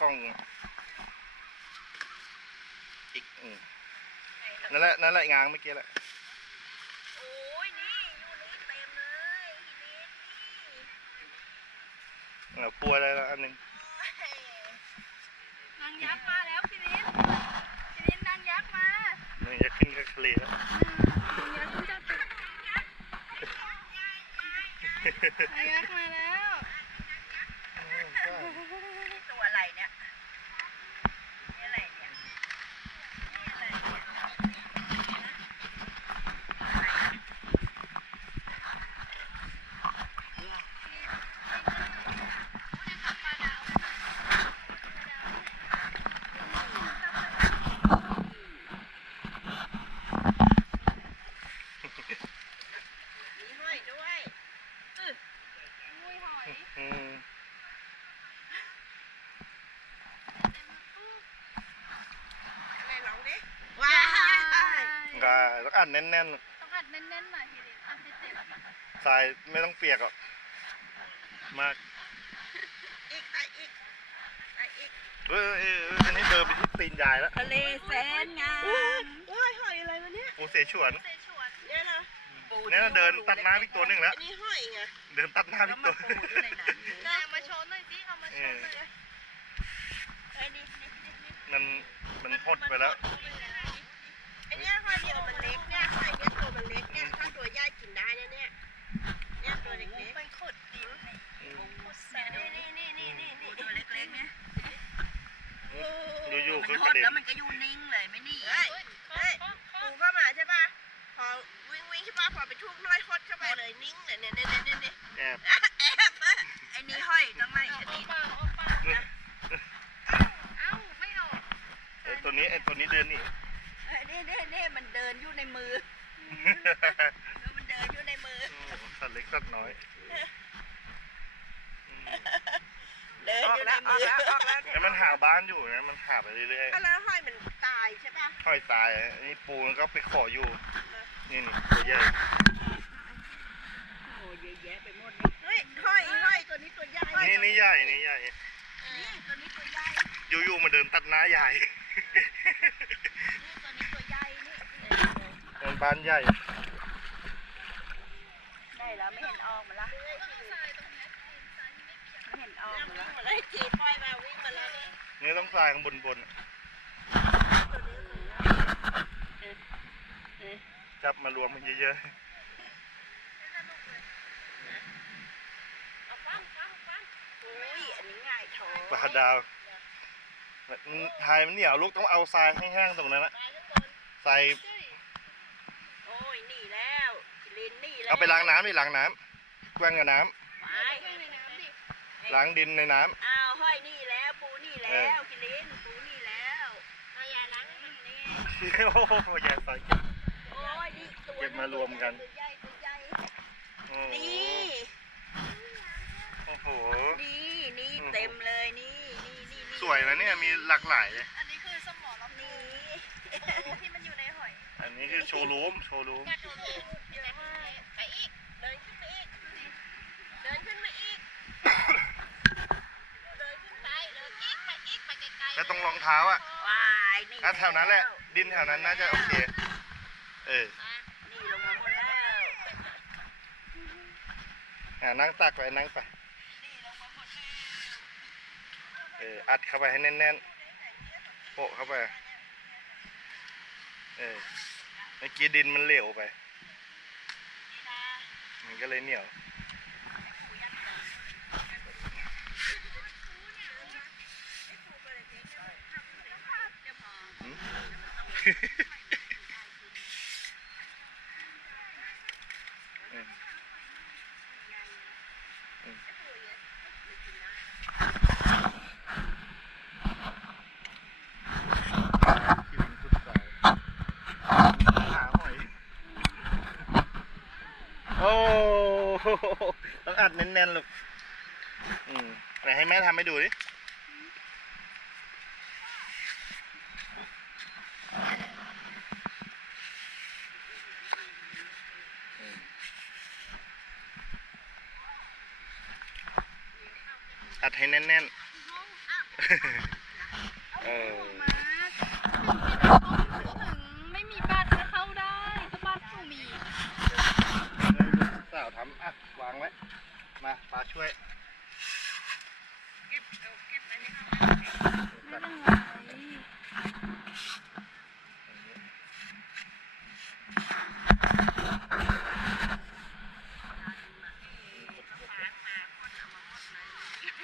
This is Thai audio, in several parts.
กล้องอีกอืมนั่นแหละนั่นแหละงางเมื่อกี้แหละโอ้ยนี่อยู่นี่เต็มเลยทีนี้นี่เอาปัวได้แล้วอันหนึงโอ้ยนางยักษ์มาแล้วพี่ลินพี่ลินนางยักษ์มามันจะขึ้นกับทะเลแล้ว นางยักษ์จะติดนางยักษ์มาแล้ว นี่ตัวอะไรเนี่ยนี่อะไรเนี่ยนี่อะไรเนี่ย มีห้อยด้วย อุ้ยหอย อืม ไหนลองดิว้าย ก็ต้ องอัดแน่นต้องอัดแน่นๆหน่อยพี่ลินอัดให้เต็มๆทรายไม่ต้องเปียกหรอกมากอีกใส่อีกใส่อีกเออเออเอออันนี้เดินไปที่ตีนยายแล้วทะเลแสนงามโอ้ยหอยอะไรวะเนี่ยปูเสฉวนเสฉวนเนี่ยนะเนี่ยเดินตัดหน้าพี่ตัวหนึ่งแล้วอันนี้ห้อยไงเดินตัดหน้าแล้วพี่มาตัวปูอยู่ในนั้นอยู่นายเอามาโชว์หน่อยสิเอามาโชว์หน่อยเอ้ยนี่นี่นี่นี่มันมันหดไปแล้วไอ เนี้ยห้อยเดียวมันเล็กเนี่ยห้อยเนี้ยตัวมันเล็กเนี่ยถ้าตัวใหญ่กินได้นะเนี่ยเนี่ยตัวเล็กๆมันขุดดินอืมขุดแสนี่นนี่นี่นี่นี่นี่ตัวเล็กๆเนี่ยอยู่ๆมัก็นกหระดเด็นแล้วมันก็อยู่นิ่งเลยไม่นี่เฮ้ยเฮ้ยปูเข้ามาใช่ป่ะพอวิ่งวิ่งใช่ป่ะพอไปทุกน้อยหดเข้าไปเลยนิ่งเลยเนี่ยเนี่ยเนี่ยเนี่ย แอบ แอบไอ้นี่ห้อยตั้งหลายช เอา นิด เปล่าเอาเปล่าเอ้าไม่เอา ไอ้ตัวนี้ไอ้ตัวนี้เดินหนี่ เฮ้ยนี่นี่นี่มันเดินอยู่ในมือแล้วมันเดินอยู่ในมือ สัตว์เล็กสัตว์น้อยอืม เดินอยู่ในมือ แต่มันหาบ้านอยู่นะมัน หาไปเรื่อยแล้วห้อยมันตายใช่ป่ะๆห้อยตายอันนี้ปูมันก็ไปขออยู่ นี่นี่ตัวใหญ่โอ้เยอะแยะไปหมดเลยเฮ้ยห้อยห้อยตัวนี้ตัวใหญ่นี่นี่ใหญ่นี่ใหญ่ นี่ตัวนี้ตัวใหญ่อยู่ๆมาเดินตัดหน้าใหญ่ นี่ตัวนี้ตัวใหญ่นี่มันบ้านใหญ่ ได้แล้วไม่เห็นออกมาละไม่เห็นออกมาละมาเลยจีบปล่อยมาวิ่งมาแล้วนี่ นี่ต้องทรายข้างบนบนๆจับมารวมมันเยอะเอาฟังฟังฟังอุ้ยอันนี้ง่ายท้องๆปลาดาวมันทายมันเหนียวลูกต้องเอาทรายแห้งๆตรงนั้นนะทรายโอ้ยนี่แล้วกิลินนี่แล้วเอาไปล้างน้ำดิล้างน้ำแกว้งกับน้ไปำล้างดินในน้อ้าวห้อยนี่แล้วปูนี่ แล้วกิลินปูนี่แล้วเอายาล้างให้มันนี่ำโอ้โหแย่ใส่โอ้ยนี่ตัวเก็บมารวมกันตัวใหญ่ตัวใหญ่โอ้นี่โอ้โห นี่นี่เต็มเลยนี่นี่นี่นี่สวยนะเนี่ยมีหลากหลายเลย อันนี้คือสมอลำนี่พูที่มันอยู่ในหอย อันนี้คือโชว์รูมโชว์รูม กระโดดเยอะมาก ไปอีกเดินขึ้นไปอีกเดินขึ้นมาอีกเดินขึ้นไปเดินอีกไปอีกไปไกลๆ แล้วต รงรองเท้าอะวายนี่ถ้าแถวนั้นแหละ ดินแถวนั้นน่าจะโอเค เออ นี่ลงมาหมดแล้วอ่านั่งตักไปนั่งไปนี่ลงมาหมดแล้วเออ อัดเข้าไปให้แน่นๆโปะเข้าไป เออ เมื่อกี้ดินมันเหลวไปนี่นะมันก็เลยเหนียว โอ้ต้องอัดแน่นๆลูกอืมไหนให้แม่ทำให้ดูดิ ให้แน่นๆ เออมาถึงไม่มีบัตรก็เข้าได้ถ้าบัตรกูมีเลยลูกสาวทำอะวางไว้ มาปาช่วยเก็บเอาเก็บไว้ในห้อง ไม่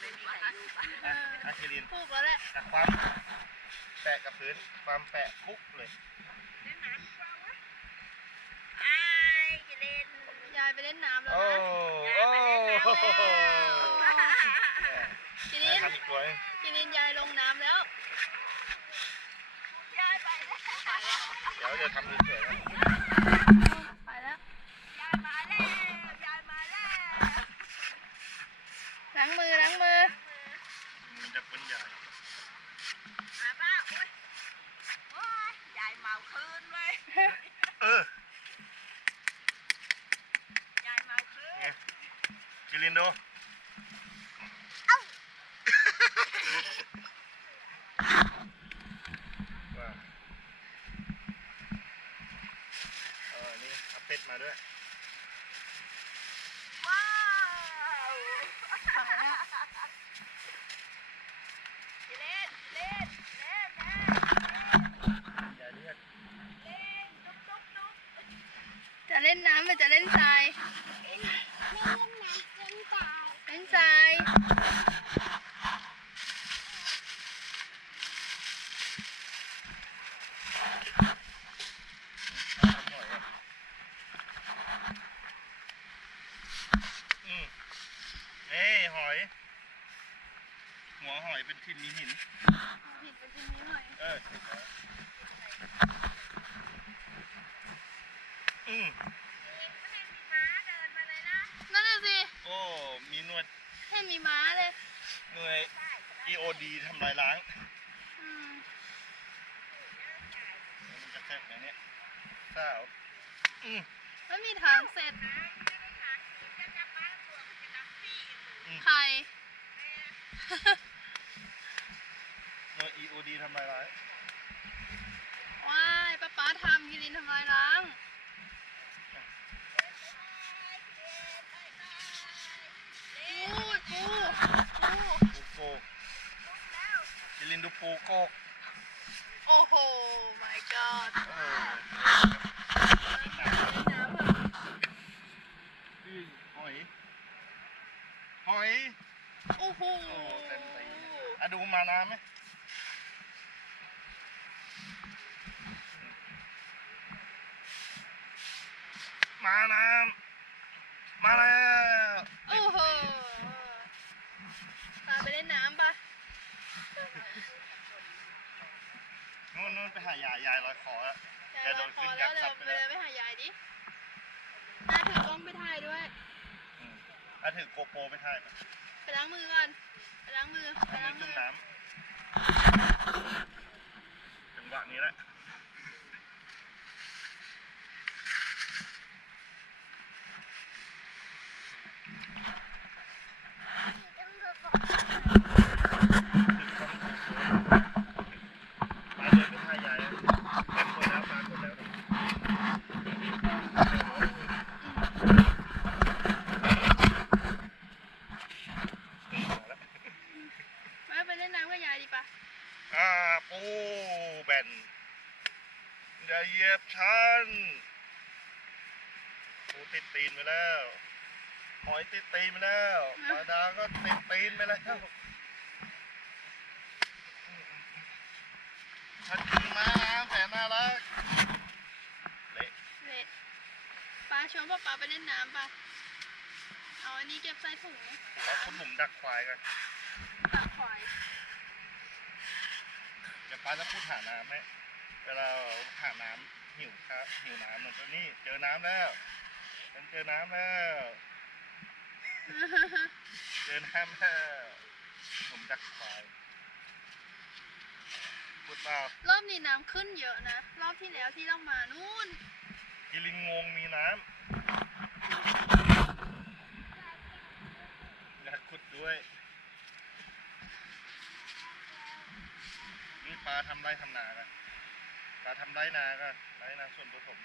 เป็นไร อะอาคิริน ถู กแล้วแหละอะความแปะกับพื้นความแปะปุ๊บเลยไอ้กิเลนยายไปเล่นน้ำแล้วโอ้นะโอ้กินินทำอีกตัวหนึ่งกินินยายลงน้ำแล้วยายไปแล้ว เดี๋ยวจะทำเฉยๆนะ คิรินดู ว่าเออนี่เอาเป็ดมาด้วย ว้าวไปแล้วกิเลนเล่นเล่นเล่นอย่าเรียกเล่นตุ๊บตุ๊บตุ๊บจะเล่นน้ำหรือจะเล่นทราย ไม่เล่นน้ำเล่นตาย เล่นทราย เอาหอยอะอืมเอ้ยหอย หัวหอยเป็น ทินมีหิน ผิดไปทีนี้หน่อย เอออืม ม้าเดินมาเลยนะ นั่นน่ะสิ โอ้ มีหน่วย เห็นมีม้าเลย หน่วย EOD ทำลายล้าง อืม มันจะแทกไหมเนี่ยสาวอืม ไม่มีทางเสร็จ จะกลับบ้านตัวมันจะกลับพี่ ใคร หน่วย EOD ทำลายล้าง ว้ายป้าป๊าทำกิรินทำลายล้าง ปูปูปู ปูโกกจิ ลินดูปูโกก โอ้โห my god เออ เล่นน้ำเถอะ อื้อหอย หอย โอ้โห โอ้เต็มตีอะดูมาน้ำไหมมาน้ำมาแล้ว โอ้โหพาไปเล่นน้ำปะ นู่นนู่นไปหายายยายลอยคอแล้วยายรอคอแล้วเดี๋ยวไปเลยไปหายายดิน้าถือกล้องไปถ่ายด้วยอืมอะถือโกโปรไปถ่ายไปไปล้างมือก่อนไปล้างมือไปเอามืล้าองจุ่มืมอน้ำจังหวะนี้แหละ มาเดินไปท่ายายอะปากคนแล้วปากคนแล้วมาแล้ว มาไปเล่นน้ำกับยายดิปะ อ่าปูแบนอย่า เหยียบฉันปูติดตีนไปแล้วหอยติดตีนไปแล้วปลาดาก็ติดตีนไปแล้วฉันคือม้าน้ำแสนน่ารักเละเละป้าชวนป้าป๊าไปเล่นน้ำปะเอาอันนี้เก็บใส่ถุงขอคุณหลุมดักควายกันตักควายเดี๋ยวป้าจะพูดหาน้ำไหม เวลาหาน้ำหิวครับหิวน้ำมันก็นี่เจอน้ำแล้วฉันเจอน้ำแล้ว เจอน้ำแล้วผมดักควายพูดเปล่ารอบนี้น้ำขึ้นเยอะนะ รอบที่แล้วที่เรามานู่นกิลิงงงมีน้ำอยากขุดด้วยนี่ปลาทำไรทำนากัน ปลาทำไรนาก็ไรนาส่วนผสม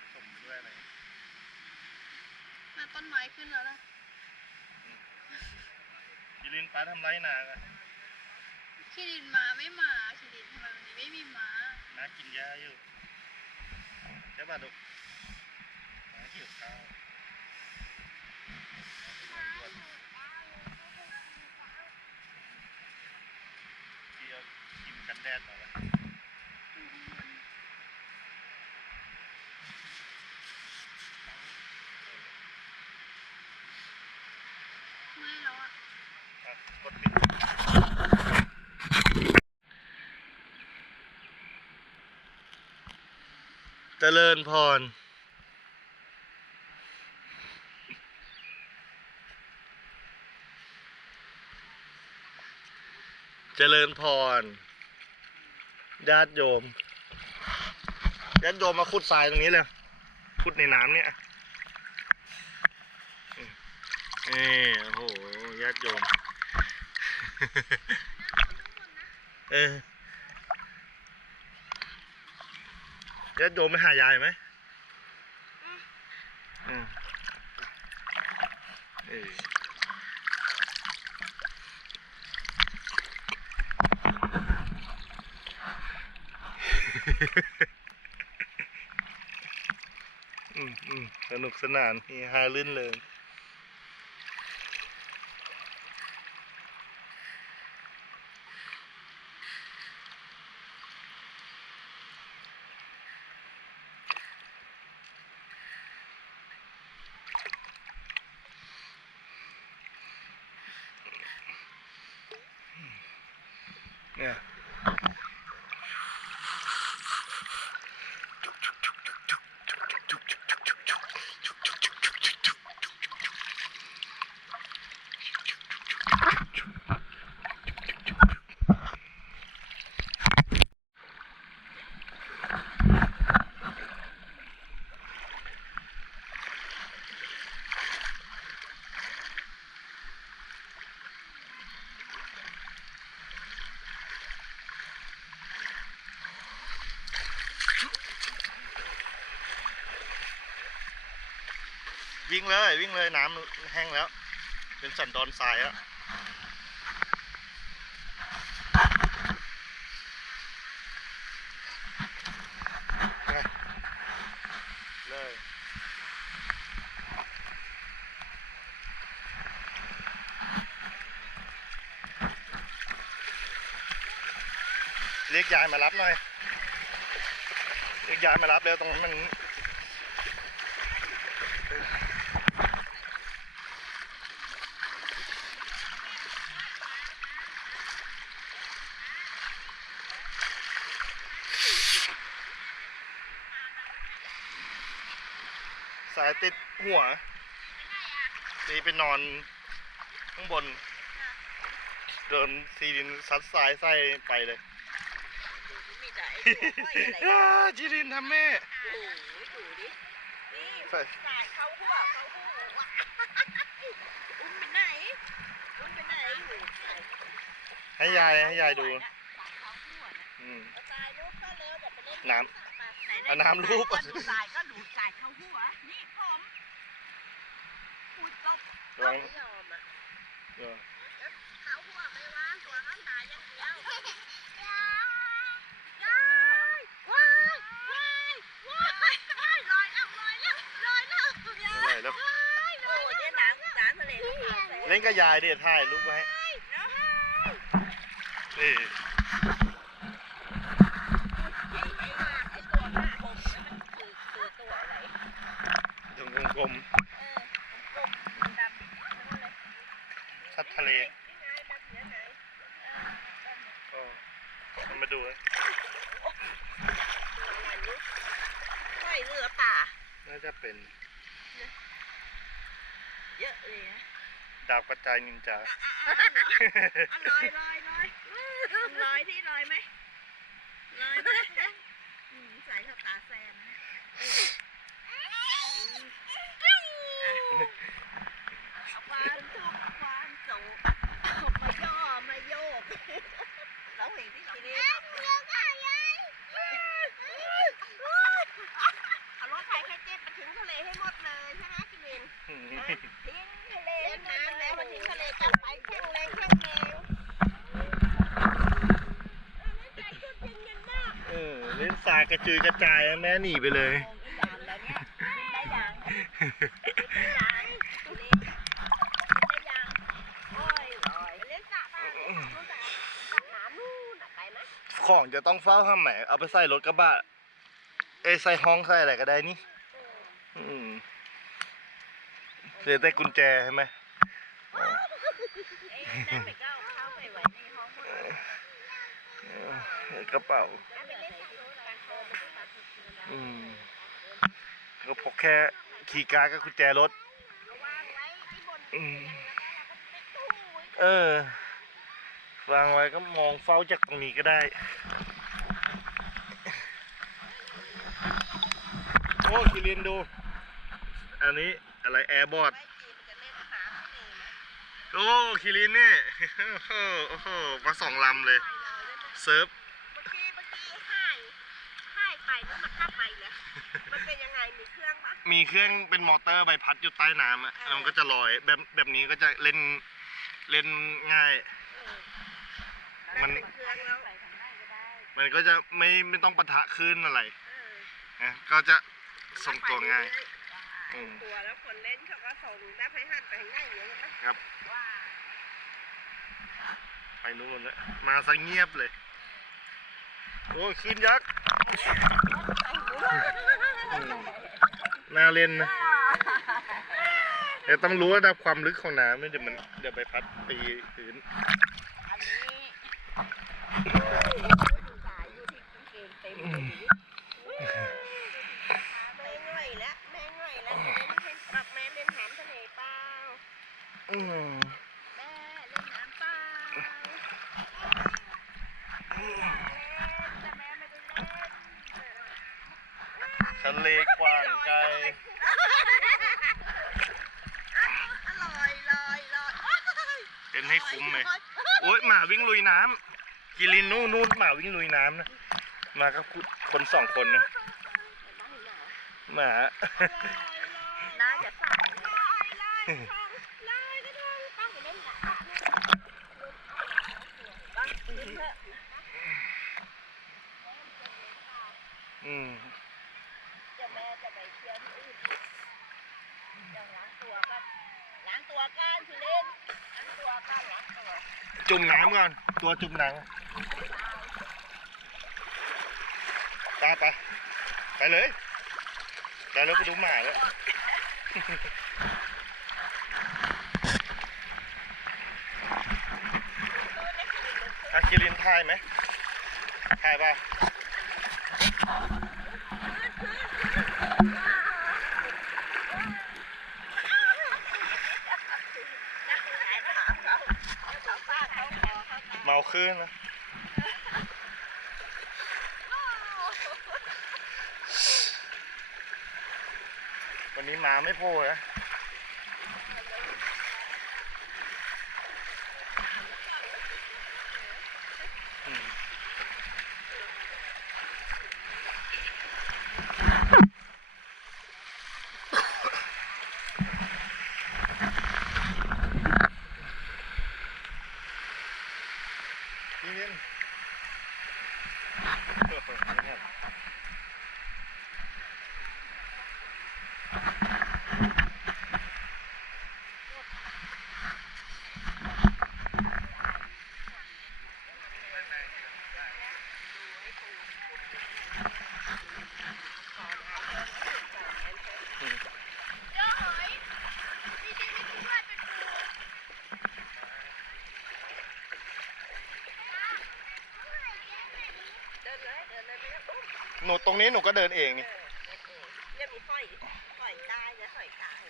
ผสมด้วยอะไรน่าต้นไม้ขึ้นแล้วนะกิรินปลาทำไรนากันคิรินมาไม่มาคิรินทำไมวันนี้ไม่มีม้านากินหญ้าอยู่ใช่ป่ะลูกนาหิวข้าวเที่ยวกินกันแดดมาแล้ว ไม่แล้วอะ อะกดปิดเจริญพร เจริญพร ญาติโยม ญาติโยมมาขุดทรายตรงนี้เลย ขุดในน้ำเนี่ยอืมนี่โอ้โห ญาติโยม เออ ญาติโดมไปหายายไหมอืมเอออืมอืมสนุกสนานเฮฮาลื่นเริง วิ่งเลยวิ่งเลยน้ำแห้งแล้ว เป็นสันดอนทรายแล้วเลยเรียกยายมารับหน่อย เรียกยายมารับแล้วตรงนั้นมันายติดหัวตีไปนอนข้างบน เดินซีดินซัดสายไส้ไปเลยมีแต่ไอ้ตัวห้อยอะไรอ้าจิรินทำแม่ โอ้โหดูดินี่ใส่ สายเข้าหัวเข้าหัวอุ้มไปไหนอุ้มไปไหนโอ้โหสายให้ยายให้ยายดู สายเข้าหัวนะอืม เอาทรายลูกก็เร็วเดี๋ยวไปเล่นน้ำไหๆเอาน้ำลูกก็ดูทรายก็ดูทรายเข้าหัว นี่ผม พูดจบระวังไม่ยอมอะเออเขาหัวไม่ว่างตัวเขาตายอย่างเดียวยายายว้ายว้ายว้ายว้ายลอยแล้วลอยแล้วลอยแล้วอะไรแล้วว้ายลอยแล้วเนี่ยน้ำน้ำทะเลเขาพาแซง เล่นกับยายดิถ่ายรูปไว้ แล้วให้ นี่ ไอ้ไอ้ว่าไอ้ตัวหน้าผมเนี่ยมันคือคือตัวอะไร ตรงกลม เออกลมๆดำๆนั่นเลย ๆสัตว์ทะเล นี่ไงดำเนี้ยไหนเออดำเนี่ย ก็มันมาดูนะ อะไรนี่ห้อยเรือป่า น่าจะเป็น เยอะเลยนะดาวกระจายนินจาอะลอยลอยลอยลอยที่ลอยไหมลอยไหมอืมใส่เข้าตาแซมนะเออเอาความทุกข์ความโศกมาย่อมาโยกแล้วเห็นที่ทีนี้ เอารถไฟ แค่เจ็บมาถึงทะเลให้หมดเลยใช่ไหมจิมินทิ้งทะเลเล่นน้ำแล้วมาทิ้งทะเลกลับไปแข็งแรงแข็งแรงใจจุดเย็นๆมากเออเล่นสายกระจุยกระจายแล้วแม่หนีไปเลยยางแล้วเนี่ยได้ยางได้ยางเล่นได้ยางโอ้ยลอยเล่นสระปลาเล่นสระนู่นสระสระน้ำนู่นน่ะไปไหมของจะต้องเฝ้าห้ามไหมเอาไปใส่รถกระบะ เอยใส่ห้องใส่อะไรก็ได้นี่ อืม เดี๋ยวได้กุญแจใช่ไหมกระเป๋า อืมก็พกแค่ขี่การ์ดกับกุญแจรถเออ วางไว้ก็มองเฝ้าจากตรงนี้ก็ได้ โอ้คิรินดู อันนี้ อะไรแอร์บอร์ดไว้จีนจะเล่นน้ำทะเลไหมโอ้คิรินนี่โอ้โหโอ้โห มาสองลำเลย เซิร์ฟเมื่อกี้เมื่อกี้ให้ให้ไปแล้วมันขับไปเลยมันเป็นยังไง มีเครื่องปะมีเครื่องเป็นมอเตอร์ใบพัดอยู่ใต้น้ำอะแล้วมันก็จะลอย แบบแบบนี้ก็จะเล่นเล่นง่าย มันเป็นเครื่องแล้วใส่ทางไหนก็ได้มันก็จะไม่ไม่ต้องปะทะคลื่นอะไรเออนะก็จะทรงตัวง่าย อืม ตัวแล้วคนเล่นเขาก็ส่งแบบให้หันไปทางไหนอย่างเงี้ยใช่ไหมครับ ว่าไปนู่นแล้วมาซะเงียบเลย โอ้ยขึ้นยักษ์อืมน่าเล่นนะแต่ต้องรู้ระดับความลึกของน้ำไม่เดี๋ยวมันเดี๋ยวใบพัดตีพื้นอันนี้ดูสายดูที่กางเกงเต็มเลย ทะเลกว้างไกลลอยลอยลอยเล่นให้คุ้มไหมโอ้ยหมาวิ่งลุยน้ำกิลินนู่นนู่นหมาวิ่งลุยน้ำนะมากับคนสองคนนะหมาน่าจะสั่งลอยลอยทองลอยกระทงต้องเล่นหนักบ้างเถอะ อืม เดี๋ยวแม่จะไปเที่ยวที่อื่นอีกเดี๋ยวล้างตัวกันล้างตัวกันพี่เล่นล้างตัวกันล้างตัว จุ่มน้ำก่อน ตัว จุ่มหนังตาไปไปเลยไปแล้วก็ดูหมาแล้วอากิลินทายไหมทายป่ะ นักไหนมาหาเขาแล้วเขาฟาดเขาคอเขาตายเมาขึ้นนะวันนี้หมาไม่โผล่นะอืมนี่เล่นโอ้โหเงียบ เจ้าหอยมีชีวิตด้วยเป็นปู เดินเลยเดินเลยไม่ต้องอุ้ม หนูตรงนี้หนูก็เดินเองเอนี่อเนี่ยมีห้อยห้อยตายนะห้อยตาย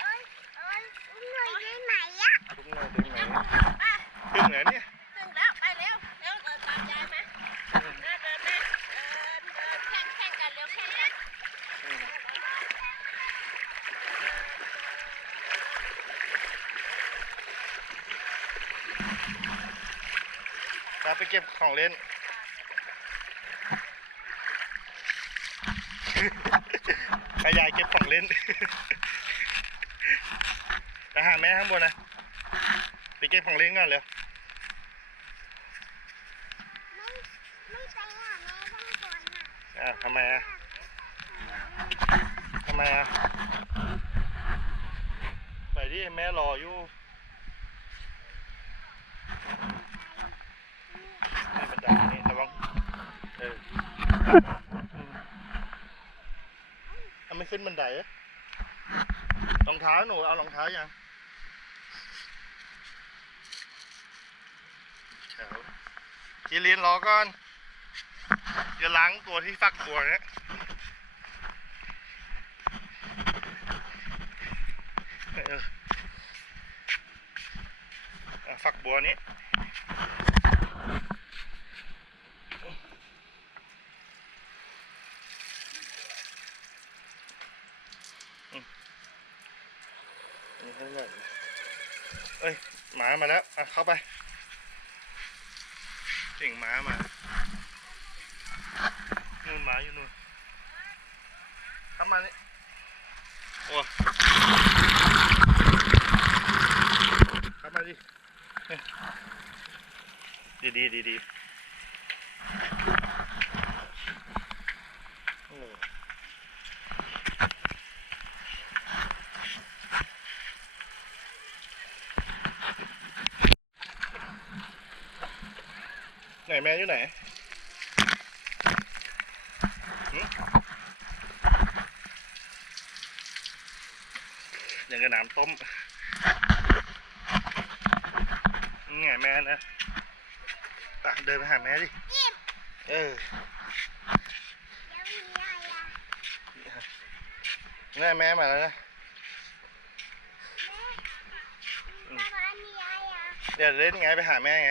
เอ้ยเอ้ยหน่อยได้ไหมอะทุกหน่อยดึงไหนป้าดึงไหนเนี่ยถึงแล้วไปเร็วเร็วเดินตามยายไหมเดินเดินแม่เดินเดินแข่งแข่งกันเร็วแข่งกันอืมไปไปเก็บของเล่น ให้ยายเก็บของเล่นไปหาแม่ข้างบนนะ ไปเก็บของเล่นก่อนเร็วไม่ไม่ไปหาแม่ข้างบนน่ะอะทำไมอะทำไมอะ ไปดิแม่รออยู่นี่บันไดนี่ระวังเอออืมเอาไม่ ขึ้นบันไดรองเท้าหนูเอารองเท้ายังแถวจีเรียนรอก่อนจะล้างตัวที่ฟักบัวเนี่ยฝักบัวนี้อืมอันนี้ข้างหลังเอ้ยหมา มาแล้ว อะ เข้าไปเสิ่งหมามา นู่นหมาอยู่นู่นเข้ามานี่โอ้เข้ามาดิเฮ้ยดีดีดีดีโอ้ ไหนแม่อยู่ไหนอย่างกับน้ำต้มนี่ไงแม่นะอะเดินไปหาแม่ดิ เออแล้วมีอะไรอะนี่แม่มาแล้วนะแม่บ้านมีอะไรอะเดี๋ยวเล่นไงไปหาแม่ไง